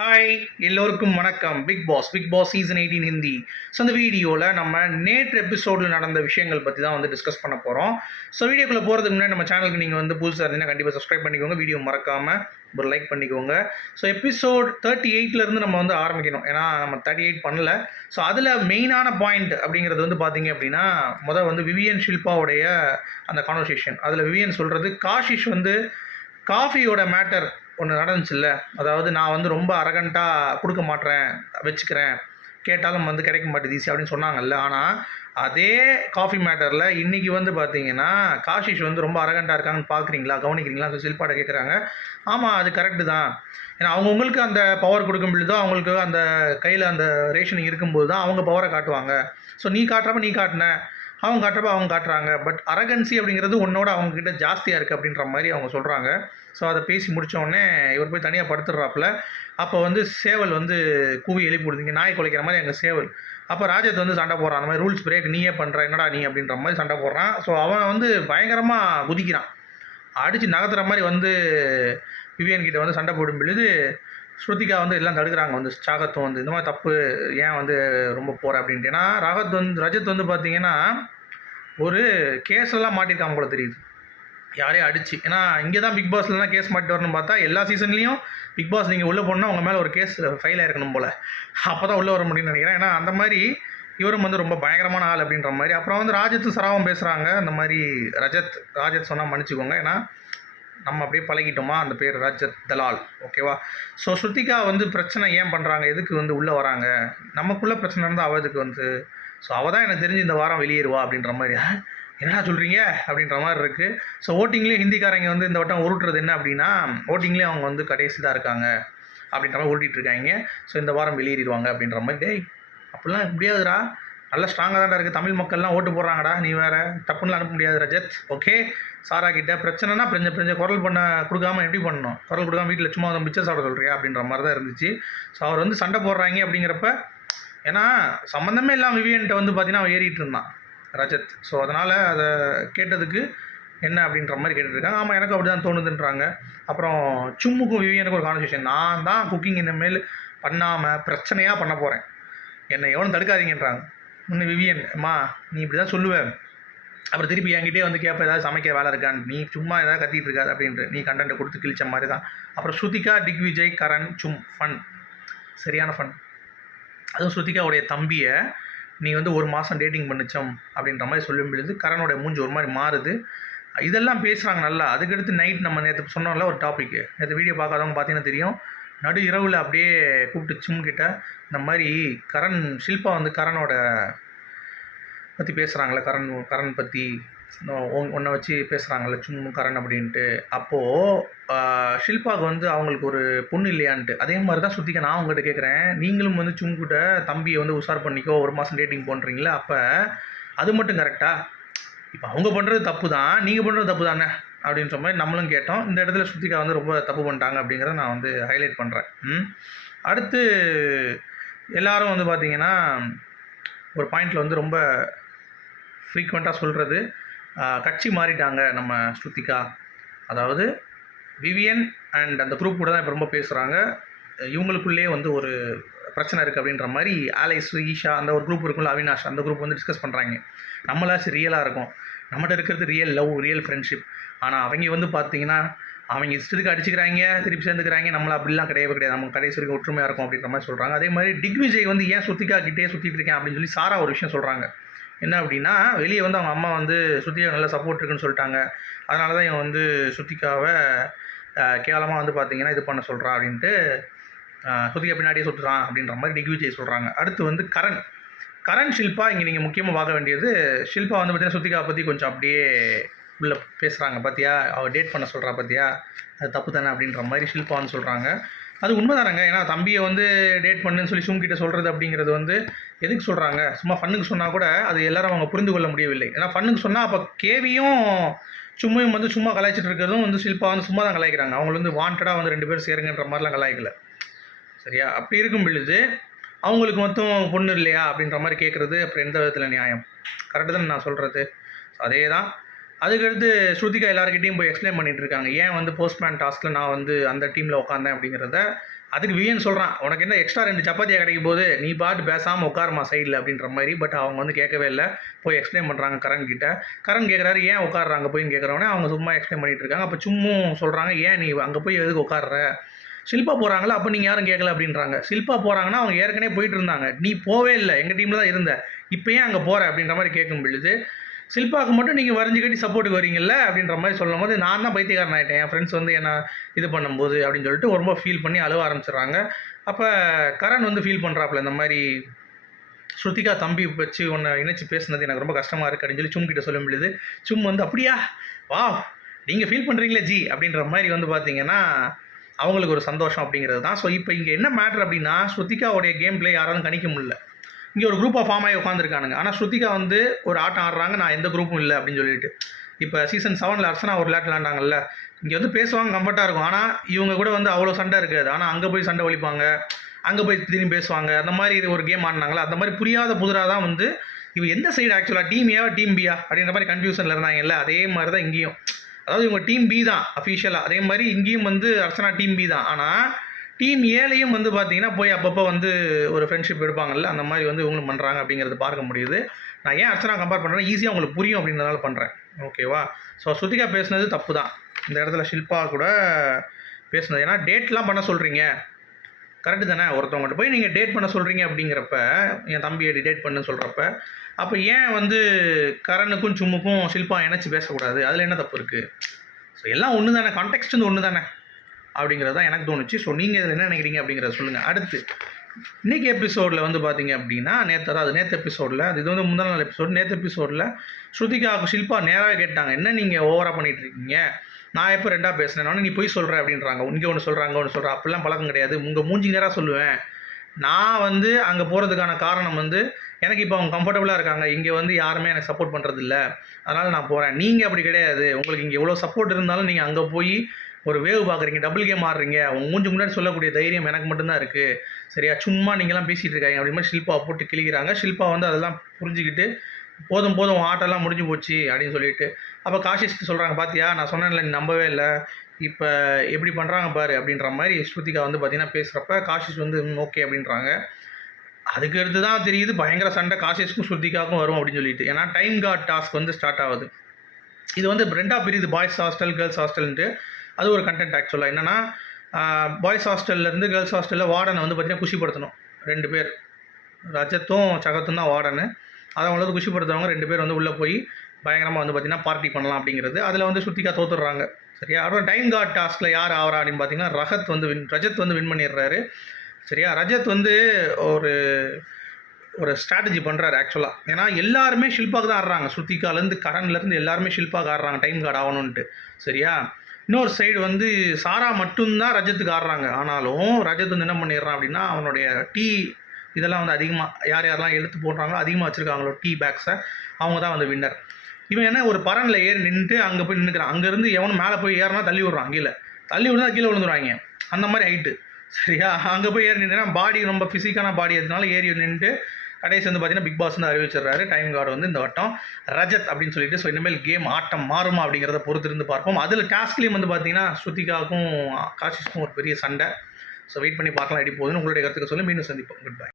Hi எல்லோருக்கும் வணக்கம். Bigg Boss season 18 Hindi. So இந்த வீடியோவில் நம்ம நேற்று எபிசோடில் நடந்த விஷயங்கள் பற்றி தான் வந்து டிஸ்கஸ் பண்ண போகிறோம். ஸோ வீடியோக்குள்ளே போகிறதுக்கு முன்னாடி நம்ம சேனலுக்கு நீங்கள் வந்து புதுசாக இருந்தீங்கன்னா கண்டிப்பாக சப்ஸ்கிரைப் பண்ணிக்கோங்க. வீடியோ மறக்காமல் ஒரு லைக் பண்ணிக்கோங்க. ஸோ எபிசோட் 38லேருந்து நம்ம வந்து ஆரம்பிக்கணும். ஏன்னா நம்ம 38 பண்ணல. ஸோ அதில் மெயினான பாயிண்ட் அப்படிங்கிறது வந்து பார்த்தீங்க அப்படின்னா வந்து விவியன் ஷில்பாவுடைய அந்த கான்வர்சேஷன். அதில் விவியன் சொல்கிறது காஷிஷ் வந்து காஃபியோட மேட்டர் ஒன்று நடந்துச்சுல்ல. அதாவது நான் வந்து ரொம்ப அரகண்ட்டாக கொடுக்க மாட்டேறேன், வச்சுக்கிறேன், கேட்டாலும் வந்து கிடைக்க மாட்டேது ஈஸி அப்படின்னு சொன்னாங்கல்ல. ஆனால் அதே காஃபி மேட்டரில் இன்றைக்கி வந்து பார்த்தீங்கன்னா காஷிஷ் வந்து ரொம்ப அரகண்ட்டாக இருக்காங்கன்னு பார்க்குறீங்களா, கவனிக்கிறீங்களா? ஷில்பாட்ட கேட்குறாங்க. ஆமாம், அது கரெக்டு தான். ஏன்னா அவங்கவுங்களுக்கு அந்த பவர் கொடுக்கும் பொழுதோ அவங்களுக்கு அந்த கையில் அந்த ரேஷனிங் இருக்கும்போது தான் அவங்க பவரை காட்டுவாங்க. ஸோ நீ காட்டுறப்ப நீ காட்டின, அவங்க காட்டுறப்ப அவங்க காட்டுறாங்க. பட் அரகன்சி அப்படிங்கிறது உன்னோட அவங்கக்கிட்ட ஜாஸ்தியாக இருக்குது அப்படின்ற மாதிரி அவங்க சொல்கிறாங்க. ஸோ அதை பேசி முடித்தோடனே இவர் போய் தனியாக படுத்துடுறாப்புல. அப்போ வந்து சேவல் வந்து கூவி எழுப்பி விடுதிங்க, நாய் குலைக்கிற மாதிரி எங்கள் சேவல். அப்போ ராஜத் வந்து சண்டை போடுறான். அந்த மாதிரி ரூல்ஸ் பிரேக் நீயே பண்ணுற, என்னடா நீ அப்படின்ற மாதிரி சண்டை போடுறான். ஸோ அவன் வந்து பயங்கரமாக குதிக்கிறான், அடித்து நகர்த்துற மாதிரி வந்து விவியன் கிட்ட வந்து சண்டை போடும் பொழுது ஸ்ருதிகா வந்து எல்லாம் தடுக்கிறாங்க. வந்து சாகத்தும் வந்து இந்த மாதிரி தப்பு ஏன் வந்து ரொம்ப போகிற அப்படின்ட்டு. ஏன்னா ரஜத் வந்து பார்த்தீங்கன்னா ஒரு கேஸ்லாம் மாட்டியிருக்காங்க போல தெரியுது, யாரையும் அடிச்சு. ஏன்னா இங்கே தான் பிக் பாஸ்லாம் கேஸ் மாட்டிட்டு வரணும்னு பார்த்தா எல்லா சீசன்லேயும் பிக் பாஸ் நீங்கள் உள்ளே போனால் உங்கள் மேலே ஒரு கேஸ் ஃபைல் ஆகிருக்கணும் போல், அப்போ தான் உள்ளே வர முடியும்னு நினைக்கிறேன். ஏன்னா அந்த மாதிரி இவரும் வந்து ரொம்ப பயங்கரமான ஆள் அப்படின்ற மாதிரி. அப்புறம் வந்து ராஜத்தும் சராவும் பேசுகிறாங்க. அந்த மாதிரி ராஜத் சொன்னால் மன்னிச்சுக்கோங்க, ஏன்னா நம்ம அப்படியே பழகிட்டோமா அந்த பேர் ராஜத் தலால், ஓகேவா? ஸோ ஸ்ருதிகா வந்து பிரச்சனை ஏன் பண்ணுறாங்க, எதுக்கு வந்து உள்ளே வராங்க, நமக்குள்ளே பிரச்சனை இருந்தால் அவதுக்கு வந்து, ஸோ அவள் தான் எனக்கு தெரிஞ்சு இந்த வாரம் வெளியேறுவா அப்படின்ற மாதிரி. என்னடா சொல்கிறீங்க அப்படின்ற மாதிரி இருக்குது. ஸோ ஓட்டிங்லேயும் ஹிந்திக்காரங்க வந்து இந்த வட்டம் உருட்டுறது என்ன அப்படின்னா, ஓட்டிங்லேயும் அவங்க வந்து கடைசி தான் இருக்காங்க அப்படின்ற மாதிரி ஓட்டிகிட்டு இருக்காங்க. ஸோ இந்த வாரம் வெளியேறிடுவாங்க அப்படின்ற மாதிரி. டேய் அப்படிலாம் முடியாதுடா, நல்லா ஸ்ட்ராங்காக தான்டா இருக்குது, தமிழ் மக்கள்லாம் ஓட்டு போடுறாங்கடா, நீ வேறு தப்புன்னு அனுப்ப முடியாது ரஜத், ஓகே? சாரா கிட்ட பிரச்சனைனா பிரிஞ்ச குரல் பண்ண கொடுக்காம எப்படி பண்ணணும், குரல் கொடுக்காம வீட்டில் சும்மா வந்து மிச்சம் சாப்பிட சொல்கிறியா அப்படின்ற மாதிரி தான் இருந்துச்சு. ஸோ அவர் வந்து சண்டை போடுறாங்க அப்படிங்கிறப்ப, ஏன்னா சம்மந்தமே இல்லாமல் விவியன்ட்ட வந்து பார்த்தீங்கன்னா அவன் ஏறிட்டு இருந்தான் ரஜத். ஸோ அதனால் அதை கேட்டதுக்கு என்ன அப்படின்ற மாதிரி கேட்டுட்ருக்காங்க. ஆமாம், எனக்கு அப்படி தான் தோணுதுன்றாங்க. அப்புறம் சும்முக்கும் விவியனுக்கும் ஒரு கான்வர்சேஷன், நான் தான் குக்கிங் இனிமேல் பண்ணாமல் பிரச்சனையாக பண்ண போகிறேன், என்னை எவனும் தடுக்காதீங்கன்றாங்க. இன்னும் விவியன், அம்மா நீ இப்படி தான் சொல்லுவேன், அப்புறம் திருப்பி என்கிட்டே வந்து கேட்ப ஏதாவது சமைக்க வேலை இருக்கான்னு, நீ சும்மா ஏதாவது கத்திட்டு இருக்காது அப்படின்ட்டு நீ கண்டென்ட்டை கொடுத்து கிழிச்ச மாதிரி தான். அப்புறம் ஸ்ருதிகா, திக்விஜய், கரண், ஃபன், சரியான ஃபன். அதுவும் ஸ்ருதிகாவுடைய தம்பியை நீ வந்து ஒரு மாதம் டேட்டிங் பண்ணிச்சோம் அப்படின்ற மாதிரி சொல்லும் பொழுது கரனோடைய மூஞ்சி ஒரு மாதிரி மாறுது. இதெல்லாம் பேசுகிறாங்க நல்லா. அதுக்கடுத்து நைட் நம்ம நேற்று சொன்னோம்ல ஒரு டாப்பிக்கு, நேற்று வீடியோ பார்க்காதவங்க பார்த்தீங்கன்னா தெரியும், நடு இரவில் அப்படியே கூப்பிட்டு சும்கிட்ட இந்த மாதிரி ஷில்பா வந்து கரனோட பற்றி பேசுகிறாங்களே, கரண் பற்றி ஒன்றை வச்சு பேசுகிறாங்கல்ல சும்மா கரண் அப்படின்ட்டு. அப்போது ஷில்பாவுக்கு வந்து அவங்களுக்கு ஒரு பொண்ணு இல்லையான்ட்டு. அதே மாதிரி தான் ஸ்ருதிகா, நான் உங்கள்கிட்ட கேட்குறேன், நீங்களும் வந்து சும்கிட்ட தம்பியை வந்து உஷார் பண்ணிக்கோ, ஒரு மாதம் டேட்டிங் பண்ணுறீங்களா, அப்போ அது மட்டும் கரெக்டாக? இப்போ அவங்க பண்ணுறது தப்பு தான், நீங்கள் பண்ணுறது தப்பு தானே அப்படின்ற மாதிரி நம்மளும் கேட்டோம். இந்த இடத்துல ஸ்ருதிகா வந்து ரொம்ப தப்பு பண்ணிட்டாங்க அப்படிங்கிறத நான் வந்து ஹைலைட் பண்ணுறேன். அடுத்து எல்லோரும் வந்து பார்த்திங்கன்னா ஒரு பாயிண்டில் வந்து ரொம்ப ஃப்ரீக்வெண்ட்டாக சொல்கிறது, கட்சி மாறிட்டாங்க நம்ம ஸ்ருதிகா. அதாவது விவியன் அண்ட் அந்த குரூப் கூட தான் இப்போ ரொம்ப பேசுகிறாங்க. இவங்களுக்குள்ளேயே வந்து ஒரு பிரச்சனை இருக்குது அப்படின்ற மாதிரி ஆலைஸ், ஈஷா, அந்த ஒரு குரூப் இருக்குல்ல, அவினாஷ், அந்த குரூப் வந்து டிஸ்கஸ் பண்ணுறாங்க. நம்மளாச்சும் ரியலாக இருக்கும், நம்மகிட்ட இருக்கிறது ரியல் லவ், ரியல் ஃப்ரெண்ட்ஷிப். ஆனால் அவங்க வந்து பார்த்திங்கன்னா அவங்க இஷ்டத்துக்கு அடிச்சுக்கிறாங்க, திருப்பி சேர்ந்துக்கிறாங்க. நம்மளை அப்படிலாம் கிடையாது, நம்ம கடைசி வரைக்கும் ஒற்றுமையாக இருக்கும் அப்படின்ற மாதிரி சொல்கிறாங்க. அதே மாதிரி திக்விஜய் வந்து ஏன் ஸ்ருதிகா கிட்டே சுற்றிட்டு இருக்கேன் அப்படின்னு சொல்லி சாரா ஒரு விஷயம் சொல்கிறாங்க. என்ன அப்படின்னா, வெளியே வந்து அவங்க அம்மா வந்து ஸ்ருதிகா நல்ல சப்போர்ட் இருக்குன்னு சொல்லிட்டாங்க, அதனால தான் இவன் வந்து ஸ்ருதிகாவை கேவலமாக வந்து பார்த்திங்கன்னா இது பண்ண சொல்கிறான் அப்படின்ட்டு ஸ்ருதிகா பின்னாடியே சுற்றுறான் அப்படின்ற மாதிரி திக்விஜய் சொல்கிறாங்க. அடுத்து வந்து கரண் ஷில்பா. இங்கே நீங்கள் முக்கியமாக பார்க்க வேண்டியது, ஷில்பா வந்து பார்த்திங்கன்னா ஸ்ருதிகாவை பற்றி கொஞ்சம் அப்படியே உள்ளே பேசுகிறாங்க. பார்த்தியா, அவள் டேட் பண்ண சொல்கிறா, பார்த்தியா அது தப்பு தானே அப்படின்ற மாதிரி ஷில்பான்னு சொல்கிறாங்க. அது உண்மை தானேங்க. ஏன்னா தம்பியை வந்து டேட் பண்ணுன்னு சொல்லி கிட்ட சொல்கிறது அப்படிங்கிறது வந்து எதுக்கு சொல்கிறாங்க, சும்மா ஃபன்னுக்கு சொன்னால் கூட அது எல்லோரும் அவங்க புரிந்து கொள்ள முடியவில்லை. ஏன்னா ஃபன்னுக்கு சொன்னால் அப்போ கேவியும் சும்மையும் வந்து சும்மா கலாய்ச்சிட்டு இருக்கிறதும் வந்து ஷில்பா வந்து சும்மா தான் கலாய்க்கிறாங்க. அவங்க வந்து வாண்டடாக வந்து 2 பேரும் சேருங்கன்ற மாதிரிலாம் கலாய்க்கல, சரியா? அப்படி இருக்கும் பொழுது அவங்களுக்கு மொத்தம் பொண்ணு இல்லையா அப்படின்ற மாதிரி கேட்குறது அப்புறம் எந்த விதத்தில் நியாயம்? கரெக்டு தானே நான் சொல்கிறது? அதே தான். அதுக்கடுத்து ஸ்ருதிகா எல்லாருக்கிட்டையும் போய் எக்ஸ்பிளைன் பண்ணிகிட்டு இருக்காங்க, ஏன் வந்து போஸ்ட்மேன் டாஸ்கில் நான் வந்து அந்த டீமில் உட்காந்தேன் அப்படிங்கிறத. அதுக்கு விஎன் சொல்கிறான், உனக்கு என்ன எக்ஸ்ட்ரா 2 சப்பாத்தியாக கிடைக்கும் போது நீ பாட்டு பேசாமல் உட்காருமா சைடில் அப்படின்ற மாதிரி. பட் அவங்க வந்து கேட்கவே இல்லை. போய் எக்ஸ்பிளைன் பண்ணுறாங்க கரண் கிட்ட. கரண் கேட்குறாரு ஏன் உட்காடுறாங்க போயின்னு கேட்குறவனே அவங்க சும்மா எக்ஸ்பிளைன் பண்ணிகிட்டு இருக்காங்க. அப்போ சும்மா சொல்கிறாங்க ஏன் நீ அங்கே போய் எதுக்கு உட்காடுற, ஷில்பா போகிறாங்களா அப்போ நீங்கள் யாரும் கேட்கல அப்படின்றாங்க. ஷில்பா போகிறாங்கன்னா அவங்க ஏற்கனவே போயிட்டு இருந்தாங்க, நீ போவே இல்லை, எங்கள் டீமில் தான் இருந்த, இப்போ ஏன் அங்கே போகிற அப்படின்ற மாதிரி கேட்கும் பொழுது ஷில்பாவுக்கு மட்டும் நீங்கள் வரைஞ்சி கட்டி சப்போர்ட்டுக்கு வரீங்கல்ல அப்படின்ற மாதிரி சொல்லும் போது நான் தான் பைத்தியக்காரன் ஆகிட்டேன், என் ஃப்ரெண்ட்ஸ் வந்து என்ன இது பண்ணும்போது அப்படின்னு சொல்லிட்டு ரொம்ப ஃபீல் பண்ணி அழுவ ஆரம்பிச்சிடுறாங்க. அப்போ கரண் வந்து ஃபீல் பண்ணுறாப்புல, இந்த மாதிரி ஸ்ருதிகா தம்பி வச்சு உன்னை இணைச்சி பேசுனது எனக்கு ரொம்ப கஷ்டமாக இருக்குது அப்படின்னு சொல்லி கிட்ட சொல்ல முடியுது. வந்து அப்படியா வா நீங்கள் ஃபீல் பண்ணுறீங்களே ஜி அப்படின்ற மாதிரி வந்து பார்த்தீங்கன்னா அவங்களுக்கு ஒரு சந்தோஷம் அப்படிங்கிறது தான். ஸோ இப்போ இங்கே என்ன மேட்ரு அப்படின்னா ஸ்ருதிகாவுடைய கேம் பிளே யாராலும் கணிக்க முடியல. இங்கே ஒரு குரூப்பாக ஃபார்ம் ஆகி உட்காந்துருக்கானுங்க. ஆனால் ஸ்ருதிகா வந்து ஒரு ஆட்டம் ஆடுறாங்க, நான் எந்த குரூப்பும் இல்லை அப்படின்னு சொல்லிட்டு. இப்போ சீசன் 7 அர்ச்சனா ஒரு விளையாண்டாங்கல்ல, இங்கே வந்து பேசுவாங்க கம்ஃபர்ட்டாக இருக்கும். ஆனால் இவங்க கூட வந்து அவ்வளோ சண்டை இருக்காது. ஆனால் அங்கே போய் சண்டை ஒழிப்பாங்க, அங்கே போய் திரும்பி பேசுவாங்க. அந்த மாதிரி ஒரு கேம் ஆடினாங்களா, அந்த மாதிரி புரியாத புதிராக தான் வந்து இவங்க எந்த சைடு ஆக்சுவலாக டீம் ஏவா டீம் பியா அப்படின்ற மாதிரி கன்ஃபியூஷனில் இருந்தாங்கல்ல. அதே மாதிரி தான் இங்கேயும், அதாவது இவங்க டீம் பி தான் அஃபிஷியலாக, அதே மாதிரி இங்கேயும் வந்து அர்ச்சனா டீம் பி தான். ஆனால் டீம் ஏலையும் வந்து பார்த்தீங்கன்னா போய் அப்பப்போ வந்து ஒரு ஃப்ரெண்ட்ஷிப் எடுப்பாங்கல்ல, அந்த மாதிரி வந்து இவங்களும் பண்ணுறாங்க அப்படிங்கிறது பார்க்க முடியுது. நான் ஏன் அர்ச்சனா கம்பேர் பண்ணுறேன், ஈஸியாக உங்களுக்கு புரியும் அப்படின்றதால பண்ணுறேன், ஓகேவா. ஸோ ஸ்ருதிகா பேசுனது தப்பு தான் இந்த இடத்துல, ஷில்பா கூட பேசுனது. ஏன்னா டேட்லாம் பண்ண சொல்கிறீங்க, கரெக்டு தானே, ஒருத்தவங்கள்ட்ட போய் நீங்கள் டேட் பண்ண சொல்கிறீங்க அப்படிங்கிறப்ப, என் தம்பியை டேட் பண்ணு சொல்கிறப்ப, அப்போ ஏன் வந்து கரனுக்கும் சும்முக்கும் ஷில்பா இணைச்சி பேசக்கூடாது, அதில் என்ன தப்பு இருக்குது. ஸோ எல்லாம் ஒன்று தானே, கான்டெக்ஸ்ட் வந்து ஒன்று தானே அப்படிங்கிறது தான் எனக்கு தோணுச்சு. ஸோ நீங்கள் இதில் என்ன நினைக்கிறீங்க அப்படிங்கிறத சொல்லுங்கள். அடுத்து இன்றைக்கி எபிசோடில் வந்து பார்த்தீங்க அப்படின்னா நேற்று எபிசோடில், இது வந்து முந்தின நாள் எபிசோடு, நேற்று எபிசோடில் ஸ்ருதிகாவுக்கு ஷில்பா நேராகவே கேட்டாங்க, என்ன நீங்கள் ஓவராக பண்ணிகிட்டு இருக்கீங்க, நான் எப்போ ரெண்டாக பேசினேன், நீ போய் சொல்கிற அப்படின்றாங்க. இங்கே ஒன்று சொல்கிறாங்க ஒன்று சொல்கிறேன், அப்படிலாம் பழக்கம் கிடையாது, உங்கள் மூஞ்சி நேராக சொல்லுவேன். நான் வந்து அங்கே போகிறதுக்கான காரணம் வந்து எனக்கு இப்போ அவங்க கம்ஃபர்டபுளாக இருக்காங்க, இங்கே வந்து யாருமே எனக்கு சப்போர்ட் பண்ணுறதில்ல, அதனால் நான் போகிறேன். நீங்கள் அப்படி கிடையாது, உங்களுக்கு இங்கே எவ்வளோ சப்போர்ட் இருந்தாலும் நீங்கள் அங்கே போய் ஒரு வேவ் பார்க்குறீங்க, டபுள் கேம் ஆடுறீங்க, உங்கள் மூஞ்சி முன்னாடி சொல்லக்கூடிய தைரியம் எனக்கு மட்டும்தான் இருக்குது, சரியா, சும்மா நீங்களாம் பேசிகிட்டு இருக்காங்க அப்படி மாதிரி ஷில்பா போட்டு கிளிக்கிறாங்க. ஷில்பா வந்து அதெல்லாம் புரிஞ்சுக்கிட்டு போதும் ஆட்டெல்லாம் முடிஞ்சு போச்சு அப்படின்னு சொல்லிட்டு, அப்போ காஷிஷ்க்கு சொல்கிறாங்க, பார்த்தியா நான் சொன்னேன்ல நீ நம்பவே இல்லை, இப்போ எப்படி பண்ணுறாங்க பாரு அப்படின்ற மாதிரி ஸ்ருதிகா வந்து பார்த்திங்கன்னா பேசுகிறப்ப காஷிஷ் வந்து ஓகே அப்படின்றாங்க. அதுக்கு அடுத்து தான் தெரியுது பயங்கர சண்டை காஷிஷ்க்கும் ஸ்ருதிகாவுக்கும் வரும் அப்படின்னு சொல்லிட்டு. ஏன்னா டைம் கார்ட் டாஸ்க் வந்து ஸ்டார்ட் ஆகுது. இது வந்து ரெண்டாக பிரியுது, பாய்ஸ் ஹாஸ்டல் கேர்ள்ஸ் ஹாஸ்டல்ன்ட்டு. அது ஒரு கண்டென்ட் ஆக்சுவலாக என்னென்னா, பாய்ஸ் ஹாஸ்டல்லேருந்து கேர்ள்ஸ் ஹாஸ்டலில் வார்டனை வந்து பார்த்திங்கன்னா குஷிப்படுத்தணும். 2 பேர், ரஜத்தும் சகத்தும் தான் வார்டனு. அதை அவங்கள வந்து குஷிப்படுத்துறவங்க 2 பேர் வந்து உள்ளே போய் பயங்கரமாக வந்து பார்த்திங்கன்னா பார்ட்டி பண்ணலாம் அப்படிங்கிறது. அதில் வந்து ஸ்ருதிகா தோத்துடுறாங்க, சரியா. அப்புறம் டைம் கார்ட் டாஸ்கில் யார் ஆகிறா அப்படின்னு பார்த்தீங்கன்னா ரஜத் வந்து வின் பண்ணிடுறாரு, சரியா. ரஜத் வந்து ஒரு ஸ்ட்ராட்டஜி பண்ணுறாரு ஆக்சுவலாக. ஏன்னா எல்லாருமே ஷில்பாவுக்கு தான் ஆடுறாங்க, ஸ்ருதிகாலேருந்து கரன்லேருந்து எல்லாருமே ஷில்பாவுக்கு ஆடுறாங்க டைம் கார்டு ஆகணுன்ட்டு, சரியா. இன்னொரு சைடு வந்து சாரா மட்டும்தான் ரஜத்துக்கு ஆடுறாங்க. ஆனாலும் ரஜத் வந்து என்ன பண்ணிடுறான் அப்படின்னா அவனுடைய டீ இதெல்லாம் வந்து அதிகமாக யாரெல்லாம் எழுத்து போடுறாங்களோ அதிகமாக வச்சுருக்காங்களோ டீ பேக்ஸை, அவங்க தான் வந்து வின்னர். இவன் என்ன ஒரு பரனில் ஏறி நின்றுட்டு அங்கே போய் நின்றுக்கிறான். அங்கேருந்து எவனும் மேலே போய் ஏறினா தள்ளி விட்றான், தள்ளி விழுந்தா கீழே விழுந்துருவாங்க, அந்த மாதிரி ஹைட்டு, சரியா. அங்கே போய் ஏறி நின்றுனா பாடி ரொம்ப ஃபிசிக்கான பாடி, அதனால ஏறி நின்றுட்டு கடைசி வந்து பார்த்தீங்கன்னா பிக் பாஸ் வந்து அறிவிச்சிடுறாரு டைம் கார்டு வந்து இந்த வட்டம் ரஜத் அப்படின்னு சொல்லிட்டு. ஸோ இனிமேல் கேம் ஆட்டம் மாறுமா அப்படிங்கிறத பொறுத்திருந்து பார்ப்போம். அதில் டாஸ்க்லேயும் வந்து பார்த்தீங்கன்னா ஸ்ருதிகாவுக்கும் காஷிஷ்க்கும் ஒரு பெரிய சண்டை. ஸோ வெயிட் பண்ணி பார்க்கலாம் எப்படி போகுதுன்னு. உங்களுடைய கருத்துக்கு சொல்லி மீண்டும் சந்திப்போம். Good bye.